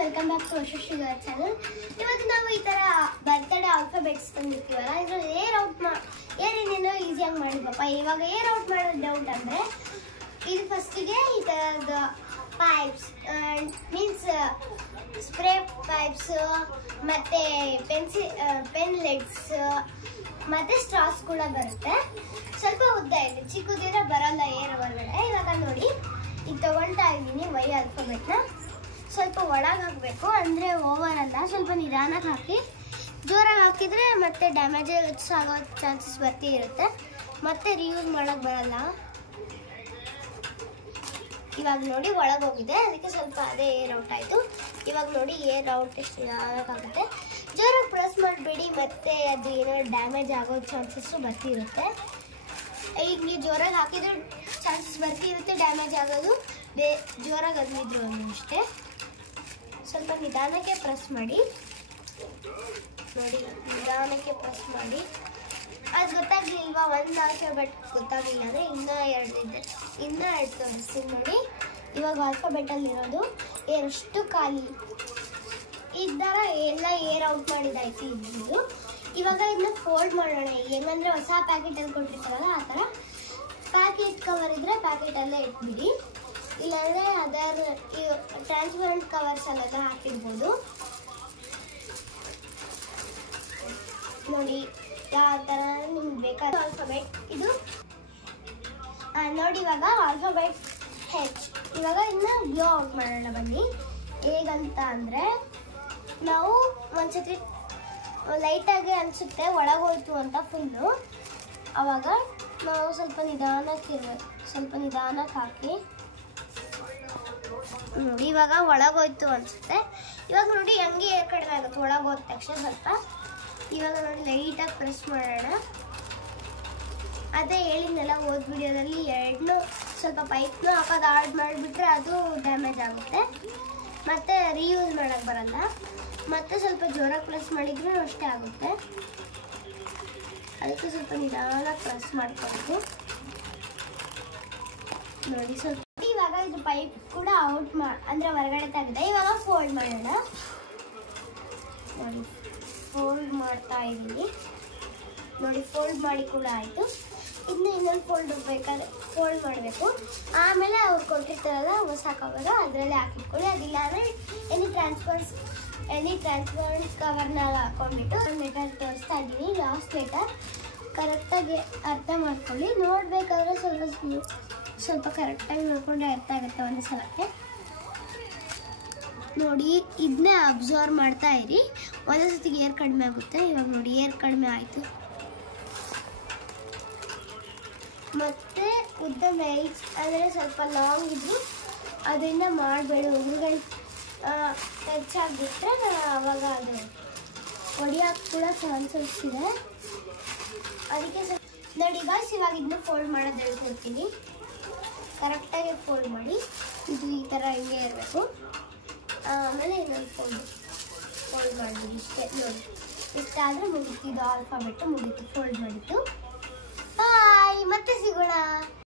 Welcome back to Yashasvi channel. ಇವತ್ತು ನಾವು ಈ ತರ ಬರ್ತ್ಡೇ ಆಲ್ಫಾಬೆಟ್ಸ್ ತಂದಿರ್ತೀವಲ್ಲ, ಇದ್ರಲ್ಲಿ ಏನೇನೇನೋ ಈಸಿಯಾಗಿ ಮಾಡಿದ್ವಪ್ಪ. ಇವಾಗ ಔಟ್ ಮಾಡೋದು ಡೌಟ್ ಅಂದರೆ, ಇದು ಫಸ್ಟಿಗೆ ಈ ಥರದ ಪೈಪ್ಸ್ ಮೀನ್ಸ್ ಸ್ಪ್ರೇ ಪೈಪ್ಸ್ ಮತ್ತು ಪೆನ್ ಲೆಡ್ಸ್ ಮತ್ತು ಸ್ಟ್ರಾಸ್ ಕೂಡ ಬರುತ್ತೆ. ಸ್ವಲ್ಪ ಉದ್ದ ಇದೆ, ಚಿಕ್ಕದಿದ್ರೆ ಬರೋಲ್ಲ ಹೊರಗಡೆ. ಇವಾಗ ನೋಡಿ, ಈಗ ತಗೊಳ್ತಾ ಇದ್ದೀನಿ ವೈ ಆಲ್ಫಾಬೆಟ್ನ. ಸ್ವಲ್ಪ ಒಳಗೆ ಹಾಕಬೇಕು, ಅಂದರೆ ಓವರ್ ಅಲ್ಲ, ಸ್ವಲ್ಪ ನಿಧಾನಕ್ಕೆ ಹಾಕಿ. ಜೋರಾಗಿ ಹಾಕಿದರೆ ಮತ್ತೆ ಡ್ಯಾಮೇಜಸ್ ಆಗೋ ಚಾನ್ಸಸ್ ಬರ್ತಿ ಇರುತ್ತೆ, ಮತ್ತೆ ರೀಯೂಸ್ ಮಾಡೋಕ್ಕೆ ಬರಲ್ಲ. ಇವಾಗ ನೋಡಿ ಒಳಗೆ ಹೋಗಿದೆ, ಅದಕ್ಕೆ ಸ್ವಲ್ಪ ಅದೇ ಔಟ್ ಆಯಿತು. ಇವಾಗ ನೋಡಿ ಔಟ್ ಎಷ್ಟು ನಿಧಾನಕ್ಕಾಗುತ್ತೆ. ಜೋರಾಗಿ ಪ್ರೆಸ್ ಮಾಡಬೇಡಿ, ಮತ್ತೆ ಅದು ಏನೋ ಡ್ಯಾಮೇಜ್ ಆಗೋ ಚಾನ್ಸಸ್ಸು ಬರ್ತಿರುತ್ತೆ. ಈಗ ನೀವು ಜೋರಾಗಿ ಹಾಕಿದ್ರೆ ಚಾನ್ಸಸ್ ಬರ್ತಿರುತ್ತೆ ಡ್ಯಾಮೇಜ್ ಆಗೋದು. ಜೋರಾಗಿ ಅದ್ಮಿದ್ರು ಅಷ್ಟೇ. ಸ್ವಲ್ಪ ನಿಧಾನಕ್ಕೆ ಪ್ರೆಸ್ ಮಾಡಿ ನೋಡಿ, ನಿಧಾನಕ್ಕೆ ಪ್ರೆಸ್ ಮಾಡಿ. ಅದು ಗೊತ್ತಾಗಲಿಲ್ವಾ, ಒಂದು ಆಲ್ಫಾಬೆಟ್ ಗೊತ್ತಾಗಲಿಲ್ಲ ಅಂದರೆ ಇನ್ನೂ ಎರಡು ತೋರಿಸ್ತೀನಿ ನೋಡಿ. ಇವಾಗ ಆಲ್ಫಾಬೆಟಲ್ಲಿರೋದು ಎಷ್ಟು ಖಾಲಿ ಈ ಥರ ಎಲ್ಲ ಔಟ್ ಮಾಡಿದ್ದಾಯ್ತು ಇದ್ದು. ಇವಾಗ ಇದನ್ನ ಫೋಲ್ಡ್ ಮಾಡೋಣ. ಹೆಂಗಂದರೆ ಹೊಸ ಪ್ಯಾಕೆಟಲ್ಲಿ ಕೊಟ್ಟಿರ್ತಾರಲ್ಲ ಆ ಥರ. ಪ್ಯಾಕೆಟ್ ಕವರ್ ಇದ್ದರೆ ಪ್ಯಾಕೆಟಲ್ಲೇ ಇಟ್ಬಿಡಿ, ಇಲ್ಲಾಂದರೆ ಅದರ ಟ್ರಾನ್ಸ್ಪರೆಂಟ್ ಕವರ್ಸಲ್ಲೆಲ್ಲ ಹಾಕಿರ್ಬೋದು. ನೋಡಿ ಯಾವ ಥರ ನಿಮ್ಗೆ ಬೇಕಾದ ಆಲ್ಫಾಬೆಟ್ ಇದು ನೋಡಿ. ಇವಾಗ ಆಲ್ಫಾಬೆಟ್ ಹೆಚ್. ಇವಾಗ ಇನ್ನು ಬ್ಲೋ ಔಟ್ ಮಾಡೋಣ ಬನ್ನಿ. ಹೇಗಂತ ಅಂದರೆ, ನಾವು ಒಂದ್ಸತಿ ಲೈಟಾಗಿ ಅನಿಸುತ್ತೆ ಒಳಗೋಯ್ತು ಅಂತ ಫುಲ್ಲು. ಆವಾಗ ನಾವು ಸ್ವಲ್ಪ ನಿಧಾನಕ್ಕೆ ಹಾಕಿ ನೋಡಿ. ಇವಾಗ ಒಳಗೋಯ್ತು ಅನಿಸುತ್ತೆ. ಇವಾಗ ನೋಡಿ ಹಂಗೆ ಕಡಿಮೆ ಆಗುತ್ತೆ ಒಳಗೋದ ತಕ್ಷಣ ಸ್ವಲ್ಪ. ಇವಾಗ ನೋಡಿ ಲೈಟಾಗಿ ಪ್ರೆಸ್ ಮಾಡೋಣ. ಅದೇ ಹೇಳಿದ್ನೆಲ್ಲ ಓದ್ ವಿಡಿಯೋದಲ್ಲಿ ಎರಡನ್ನೂ ಸ್ವಲ್ಪ ಪೈಪ್ನೂ ಹಾಕೋದು ಆಡ್ ಮಾಡಿಬಿಟ್ರೆ ಅದು ಡ್ಯಾಮೇಜ್ ಆಗುತ್ತೆ, ಮತ್ತು ರೀಯೂಸ್ ಮಾಡೋಕ್ಕೆ ಬರಲ್ಲ. ಮತ್ತು ಸ್ವಲ್ಪ ಜೋರಾಗಿ ಪ್ರೆಸ್ ಮಾಡಿದ್ರೂ ಅಷ್ಟೇ ಆಗುತ್ತೆ. ಅದಕ್ಕೆ ಸ್ವಲ್ಪ ನಿಧಾನವಾಗಿ ಪ್ರೆಸ್ ಮಾಡ್ಕೊಬೇಕು ನೋಡಿ. ಸ್ವಲ್ಪ ಇವಾಗ ಇದು ಪೈಪ್ ಕೂಡ ಅಂದರೆ ಹೊರಗಡೆ ತೆಗೆದೆ. ಇವಾಗ ಫೋಲ್ಡ್ ಮಾಡೋಣ ನೋಡಿ. ಫೋಲ್ಡ್ ಮಾಡ್ತಾ ಇದ್ದೀನಿ ನೋಡಿ. ಫೋಲ್ಡ್ ಮಾಡಿ ಕೂಡ ಆಯಿತು. ಇನ್ನು ಇನ್ನೊಂದು ಫೋಲ್ಡ್ ಮಾಡಬೇಕು. ಆಮೇಲೆ ಅವ್ರು ಕೊಟ್ಟಿರ್ತಾರಲ್ಲ ಹೊಸ ಕವರು, ಅದರಲ್ಲೇ ಹಾಕಿಟ್ಕೊಳ್ಳಿ. ಅದಿಲ್ಲ ಅಂದರೆ ಎನಿ ಟ್ರಾನ್ಸ್ಪರೆಂಟ್ ಕವರ್ನ ಹಾಕೊಂಡ್ಬಿಟ್ಟು ಲೆಟರ್ ತೋರಿಸ್ತಾ ಇದ್ದೀನಿ. ಲಾಸ್ಟ್ ಲೆಟರ್ ಕರೆಕ್ಟಾಗಿ ಅರ್ಥ ಮಾಡ್ಕೊಳ್ಳಿ. ನೋಡಬೇಕಾದ್ರೆ ಸ್ವಲ್ಪ ಕರೆಕ್ಟಾಗಿ ನೋಡಿಕೊಂಡ್ರೆ ಅರ್ಥ ಆಗುತ್ತೆ ಒಂದು ಸಲಕ್ಕೆ ನೋಡಿ. ಇದನ್ನೇ ಅಬ್ಸರ್ವ್ ಮಾಡ್ತಾ ಇರಿ, ಒಂದೇ ಸತಿಗೆ ಏರ್ ಕಡಿಮೆ ಆಗುತ್ತೆ. ಇವಾಗ ನೋಡಿ ಏರ್ ಕಡಿಮೆ ಆಯಿತು. ಮತ್ತು ಉದ್ದ ನೈಸ್ ಅಂದರೆ ಸ್ವಲ್ಪ ಲಾಂಗ್ ಇದ್ದು ಅದರಿಂದ ಮಾಡಬೇಡಿ. ಎದುರುಗಡೆ ಟಚ್ ಆಗಿಬಿಟ್ರೆ ಆವಾಗ ಅದು ಹೊಡಿಯೋಕ್ಕೆ ಕೂಡ ಚಾನ್ಸಸ್ ಇದೆ. ಅದಕ್ಕೆ ನೋಡಿ ಗಾಯ್ಸ್, ಇವಾಗ ಇದನ್ನು ಫೋಲ್ಡ್ ಮಾಡೋದು ಹೇಳ್ಕೊಡ್ತೀನಿ. ಕರೆಕ್ಟಾಗಿ ಫೋಲ್ಡ್ ಮಾಡಿ. ಇದು ಈ ಥರ ಹಿಂಗೆ ಇರಬೇಕು. ಆಮೇಲೆ ಇನ್ನೊಂದು ಫೋಲ್ಡ್ ಮಾಡಿಬಿಡಿ ಇಷ್ಟೇ ನೋಡಿ. ಇಷ್ಟಾದರೆ ಮುಗೀತು, ಇದು ಆಲ್ಫಾಬೆಟ್ಟು ಮುಗೀತು, ಫೋಲ್ಡ್ ಮಾಡಿತ್ತು. ಬಾಯ್, ಮತ್ತೆ ಸಿಗೋಣ.